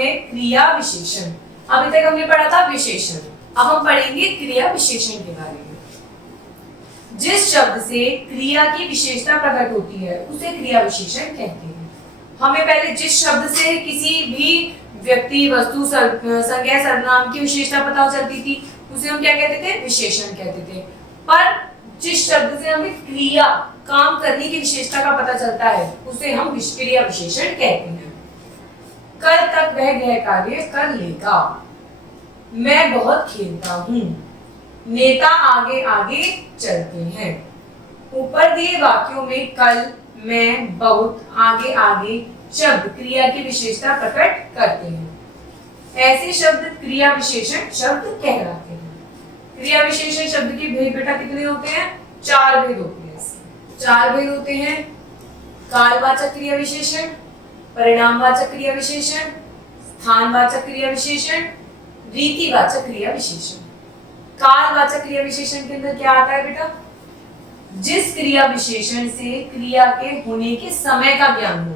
है क्रिया विशेषण। अभी तक हमने पढ़ा था विशेषण, अब हम पढ़ेंगे क्रिया विशेषण के बारे में। जिस शब्द से क्रिया की विशेषता प्रकट होती है उसे क्रिया विशेषण कहते हैं। हमें पहले जिस शब्द से किसी भी व्यक्ति, वस्तु, संज्ञा, सर्वनाम की विशेषता पता चलती थी उसे हम क्या कहते थे? विशेषण कहते थे। पर जिस शब्द से हमें क्रिया, काम करने की विशेषता का पता चलता है उसे हम क्रिया विशेषण कहते हैं। कल तक वह गृह कार्य कर लेगा। मैं बहुत खेलता हूँ। नेता आगे आगे चलते हैं। ऊपर दिए वाक्यों में कल, मैं, बहुत, आगे आगे शब्द क्रिया की विशेषता प्रकट करते हैं। ऐसे शब्द क्रिया विशेषण शब्द कहलाते हैं। क्रिया विशेषण शब्द के भेद बेटा कितने होते हैं? 4 भेद होते हैं। 4 भेद होते हैं। कालवाचक क्रिया विशेषण, परिणामवाचक क्रिया विशेषण, स्थानवाचक क्रिया विशेषण, रीतिवाचक क्रिया विशेषण। कालवाचक क्रिया विशेषण के अंदर क्या आता है बेटा? जिस क्रिया विशेषण से क्रिया के होने के समय का ज्ञान हो,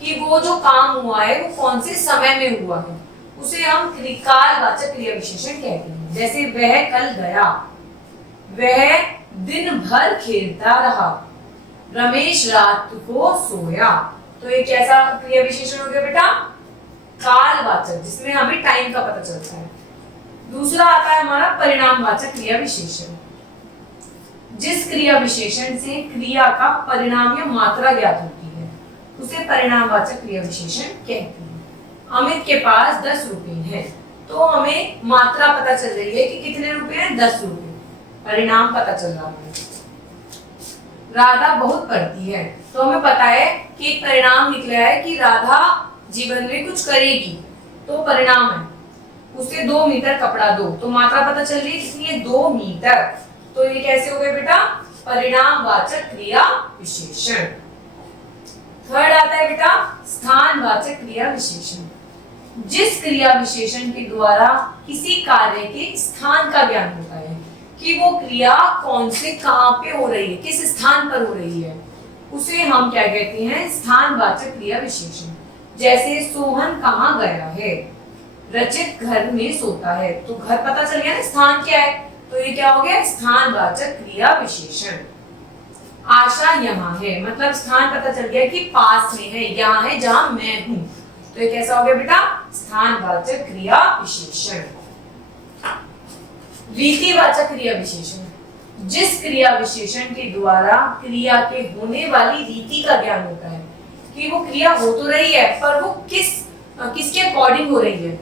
कि वो जो काम हुआ है वो कौन से समय में हुआ है, उसे हम कालवाचक क्रिया विशेषण कहते हैं। जैसे वह कल गया, वह दिन भर खेलता रहा, रमेश रात को सोया। तो ये कैसा क्रिया विशेषण हो गया बेटा? कालवाचक, जिसमें हमें टाइम का पता चलता है। दूसरा आता है हमारा परिणामवाचक क्रिया विशेषण। जिस क्रिया विशेषण से क्रिया का परिणाम या मात्रा ज्ञात होती है उसे परिणामवाचक क्रिया विशेषण कहते हैं। अमित के पास 10 रुपए हैं, तो हमें मात्रा पता चल रही है कि कितने रुपए हैं? 10 रुपए। परिणाम पता चल रहा है। राधा बहुत पढ़ती है, तो हमें पता है कि एक परिणाम निकला है कि राधा जीवन में कुछ करेगी, तो परिणाम है। उसे 2 मीटर कपड़ा दो, तो मात्रा पता चल रही है इसलिए 2 मीटर। तो ये कैसे हो गए बेटा? परिणामवाचक क्रिया विशेषण। थर्ड आता है बेटा स्थानवाचक क्रिया विशेषण। जिस क्रिया विशेषण के द्वारा किसी कार्य के स्थान का ज्ञान होता है, कि वो क्रिया कौन से, कहां पे हो रही है, किस स्थान पर हो रही है, उसे हम क्या कहते हैं? स्थानवाचक क्रिया विशेषण। जैसे सोहन कहाँ गया है, रचित घर में सोता है, तो घर पता चल गया ना, स्थान क्या है, तो ये क्या हो गया? स्थानवाचक क्रिया विशेषण। आशा यहाँ है, मतलब स्थान पता चल गया कि पास में है, यहाँ है जहां मैं हूं, तो ये कैसा हो गया बेटा? स्थानवाचक क्रिया विशेषण। रीतिवाचक क्रिया विशेषण। जिस क्रिया विशेषण के द्वारा क्रिया के होने वाली रीति का ज्ञान होता है, कि वो क्रिया हो तो रही है पर वो किसके अकॉर्डिंग हो रही है,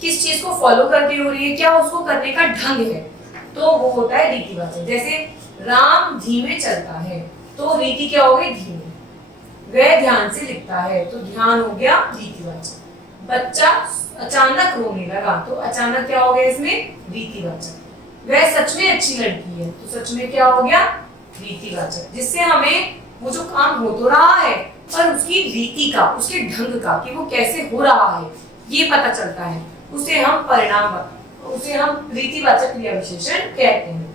किस चीज को फॉलो करके हो रही है, क्या उसको करने का ढंग है, तो वो होता है रीतिवाचक। जैसे राम धीमे चलता है, तो रीति क्या हो गई? धीमे। वह ध्यान से लिखता है, तो ध्यान हो गया रीतिवाचक। बच्चा अचानक रोने लगा, तो अचानक क्या हो गया इसमें? रीतिवाचक। वह सच में अच्छी लड़की है, तो सच में क्या हो गया? रीतिवाचक। जिससे हमें वो जो काम हो तो रहा है पर उसकी रीति का, उसके ढंग का, कि वो कैसे हो रहा है ये पता चलता है, उसे हम रीतिवाचक क्रिया विशेषण कहते हैं।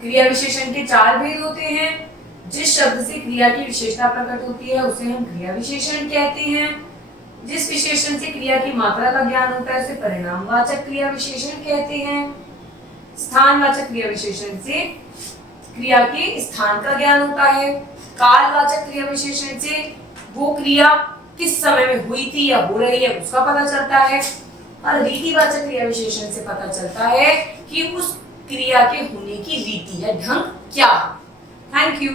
क्रिया विशेषण के 4 भेद होते हैं। जिस शब्द से क्रिया की विशेषता प्रकट होती है उसे हम क्रिया विशेषण कहते हैं। जिस विशेषण से क्रिया की मात्रा का ज्ञान होता है उसे परिणामवाचक क्रिया विशेषण कहते हैं। स्थानवाचक क्रिया विशेषण से क्रिया के स्थान का ज्ञान होता है। कालवाचक क्रिया विशेषण से वो क्रिया किस समय में हुई थी या हो रही है उसका पता चलता है। और रीतिवाचक क्रिया विशेषण से पता चलता है कि उस क्रिया के होने की रीति या ढंग क्या है। Thank you.